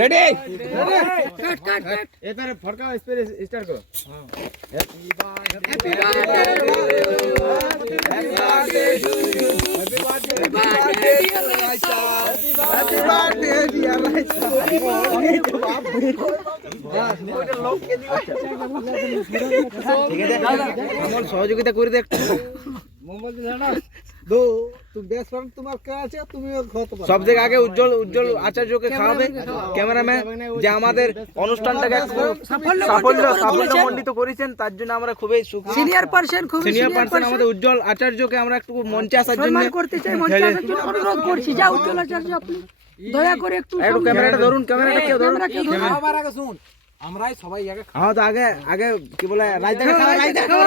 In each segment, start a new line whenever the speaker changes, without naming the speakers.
Ready
এবারে ফড়কা spray start করো।
হ্যাপি বার্থডে ডিয়ার ঠিক আছে আমার সহযোগিতা করে দে একটু
দো ফ্রেন্ড তোমার কে আছে? তুমিও খাওয়াতে পারো
সব থেকে আগে উজ্জ্বল উজ্জ্বল আচার্যকে খাওয়াবে। ক্যামেরাম্যান যে আমাদের অনুষ্ঠানটাকে একটু সাফল্য সাফল্য মণ্ডিত করেছেন তার জন্য আমরা খুবই সুখী।
সিনিয়র পার্সন খুব
সিনিয়র পার্সন আমাদের উজ্জ্বল আচার্যকে আমরা একটু মঞ্চে আসার জন্য
সম্মান করতে চাই মঞ্চে আসার জন্য অনুরোধ করছি। যা উজ্জ্বল আচার্য আপনি দয়া করে একটু
একটু ক্যামেরাটা ধরুন ক্যামেরাটা কেউ ধরুন।
আমার আগে শুন আমরাই সবাই আগে
হ্যাঁ তো আগে আগে কি বলে রাইস দেখা খাওয়া রাইস খাওয়া।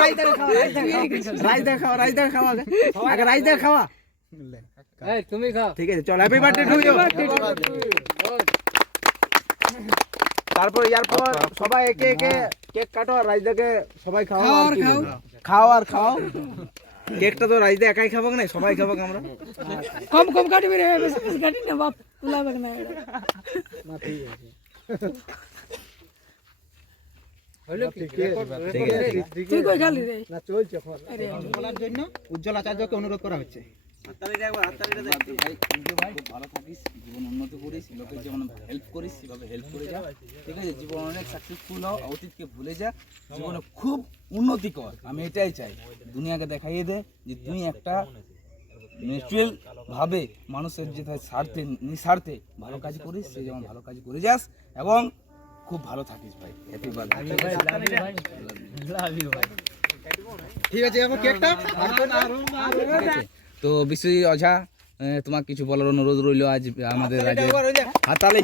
রাইস খাওয়া। খাওয়া খাওয়া আগে। আগে খাওয়া।
এই তুমি খাও।
ঠিক আছে চল হ্যাপি বার্থডে টু ইউ তারপর ইয়ার পর সবাই একে একে কেক কাটো আর রাইদাকে সবাই খাও আর কি। বলব? খাও আর খাও। কেকটা তো রাইদা একাই খাব না সবাই খাব আমরা।
কম কম কাটবি রে বেশি বেশি কাটি না বাপ না এটা।
ঠিক আছে
তুই কই খালি রে?
না চলছে এখন।
বলার জন্য উজ্জ্বল আচার্যকে অনুরোধ করা হচ্ছে।
ভালো থাকিস জীবন উন্নত করিস লোকের যেমন হেল্প করিস সেভাবে হেল্প করে যা ঠিক আছে? জীবন অনেক সাকসেসফুল হও অতীতকে ভুলে যা জীবনে খুব উন্নতি কর আমি এটাই চাই। দুনিয়াকে দেখাইয়ে দে যে তুই একটা ন্যাচুরাল ভাবে মানুষের যেটা স্বার্থে নিঃস্বার্থে ভালো কাজ করিস সে যেমন ভালো কাজ করে যাস এবং খুব ভালো থাকিস ভাই। হ্যাপি
ঠিক আছে কেকটা?
তো বিশ্বজিৎ অঝা তোমার কিছু বলার অনুরোধ রইল আজ আমাদের হাতালে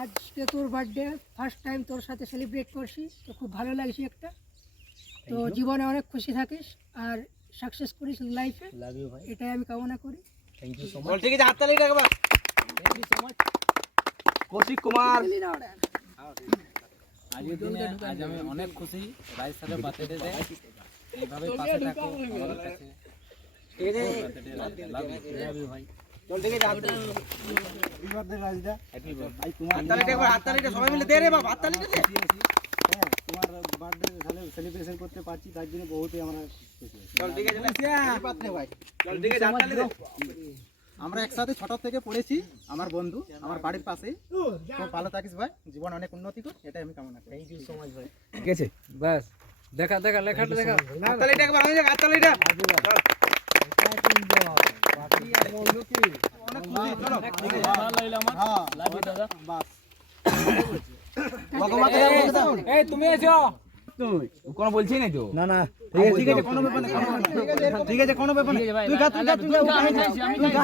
আজকে তোর বার্থডে ফার্স্ট টাইম তোর সাথে সেলিব্রেট করছি। তো খুব ভালো লাগছে একটা। তো জীবনে অনেক খুশি থাকিস আর সাকসেস করিস লাইফে লাভ ভাই। এটাই আমি কামনা করি।
থ্যাংক ইউ সো বল ঠিক আছে হাততালি রাখবা? কৌশিক কুমার।
দিলি না ওটা?
আজকের দিনে আজ আমি অনেক খুশি। রাইস সাথে এইভাবে পাশে থাকো আমাদের কাছে।
তোমার হাততালিটা একবার হাততালিটা সবাই মিলে দে রে বাবা হাততালিটা দে।
হ্যাঁ তোমার বার্থডে সেলিব্রেশন করতে পারছি তার জন্য বহুতই আমরা খুশি
চল ঠিক আছে। ভাই। চল ঠিক আছে
আমরা একসাথে ছোট থেকে পড়েছি আমার বন্ধু আমার বাড়ির পাশে খুব ভালো থাকিস ভাই জীবন অনেক উন্নতি কর এটাই আমি কামনা করি। থ্যাংক ইউ সো মাচ ভাই।
ঠিক আছে
বাস দেখা দেখা লেখাটা দেখা।
হাততালিটা একবার আমি দেখ হাততালিটা
এই তুমি আছো
কোনো বলছি না তো
না না
ঠিক আছে কোনো ব্যাপার না ঠিক আছে কোনো ব্যাপার না তুই খা তুই খা তুই খা আমি খাইছি আমি খাই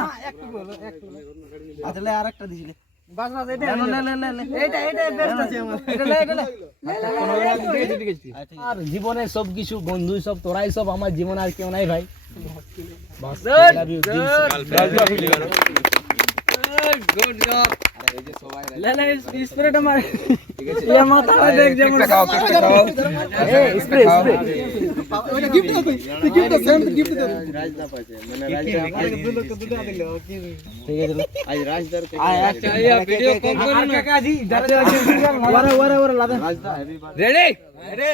আচ্ছা লে আরেকটা দিছি
বাস বাস এটা
না না না না না
এটা এটা বেস্ট আছে আমার
এটা লে এটা লে
আর জীবনের সব কিছু বন্ধু সব তোরাই সব আমার জীবন আর কেউ নাই ভাই বাস সে।
লে লে স্প্রেটা মার এ মাথা দেখ যেমন
কেকটা খাও কেকটা খাও
এ, spray, spray।
ওটা গিফট দে তুই তুই গিফট দে সেম গিফট দে
ঠিক আছে
আয় আচ্ছা ইয়া ভিডিও কল করুন না কাকা যারা যারা ওরে ওরে ওরে লাদা
রেডি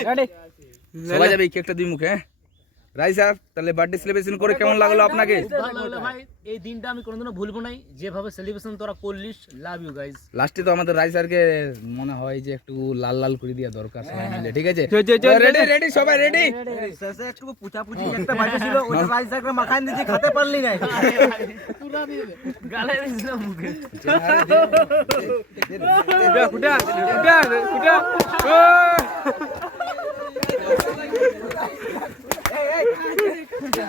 রেডি সবাই যাবে এই কেকটা দুই মুখে হ্যাঁ রাই স্যার তাহলে বার্থডে সেলিব্রেশন করে কেমন লাগল আপনাকে
ভাই এই দিনটা আমি কোনোদিনও ভুলবো নাই যেভাবে সেলিব্রেশন তোরা করলিস লাভ ইউ গাইস
লাস্টে তো আমাদের রাই স্যারকে মনে হয় যে একটু লাল লাল করে দেওয়া দরকার সবাই মিলে ঠিক আছে রেডি রেডি সবাই রেডি
শেষে একটু পুচা পুচি একটা বাজে ছিল ওটা রাইস একটা মাখান দিয়েছি খেতে পারলি না
গালে দিয়েছিলাম মুখে
ফুটা ফুটা ফুটা